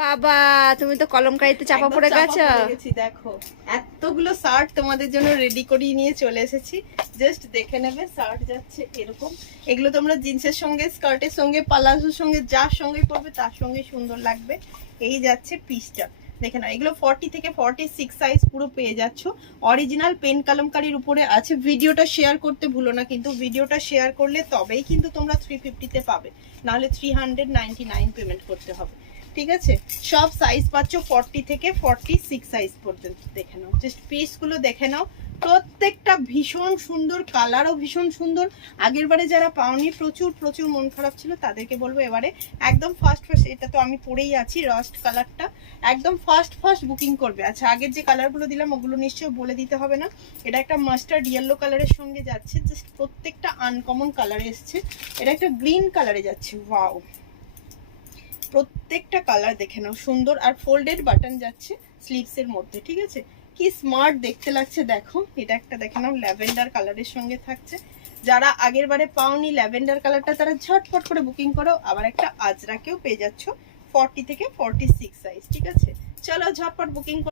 বাবা তুমি তো কলমকারিতে চাপা পড়ে গেছো। দেখো এতগুলো শার্ট তোমাদের জন্য রেডি করিয়ে নিয়ে চলে এসেছি, জাস্ট দেখে নেবে। শার্ট যাচ্ছে এরকম, এগুলো তোমরা জিন্সের সঙ্গে, স্কার্টের সঙ্গে, পালাজোর সঙ্গে, যার সঙ্গে পরবে তার সঙ্গে সুন্দর লাগবে। এই যাচ্ছে পিসটা, দেখে নাও। এগুলো 40 থেকে 46 সাইজ পুরো পেয়ে যাচ্ছ। অরিজিনাল পেন কলমকারির উপরে আছে। ভিডিওটা শেয়ার করতে ভুলো না, কিন্তু ভিডিওটা শেয়ার করলে তবেই কিন্তু তোমরা 350-তে পাবে, নাহলে 399 পেমেন্ট করতে হবে, ঠিক আছে। সব সাইজ পাচ্ছ 40 থেকে 46 সাইজ পর্যন্ত। দেখে নাও, জাস্ট পিসগুলো দেখে নাও, প্রত্যেকটা ভীষণ সুন্দর, কালারও ভীষণ সুন্দর। আগের বারে যারা পাওনি, প্রচুর প্রচুর মন খারাপ ছিল, তাদেরকে বলবো এবারে একদম ফার্স্ট, এটা তো আমি পরেই আছি রাস্ট কালারটা, একদম ফার্স্ট বুকিং করবে। আচ্ছা, আগের যে কালারগুলো দিলাম ওগুলো নিশ্চয়ই বলে দিতে হবে না। এটা একটা মাস্টার্ড ইয়েলো কালারের সঙ্গে যাচ্ছে, জাস্ট প্রত্যেকটা আনকমন কালারে এসছে। এটা একটা গ্রিন কালারে যাচ্ছে, ওয়াও, প্রত্যেকটা কালার দেখে নাও সুন্দর। আর ফোল্ডেড বাটন যাচ্ছে স্লিভস এর মধ্যে, ঠিক আছে। কি স্মার্ট দেখতে লাগছে দেখো। এটা একটা দেখে নাও ল্যাভেন্ডার কালারের সঙ্গে থাকছে। যারা আগের বারে পাওনি ল্যাভেন্ডার কালারটা, তারা ঝটপট করে বুকিং করো। আবার একটা আজরাকেও পেয়ে যাচ্ছ 40 থেকে 46 সাইজ, ঠিক আছে। চলো ঝটপট বুকিং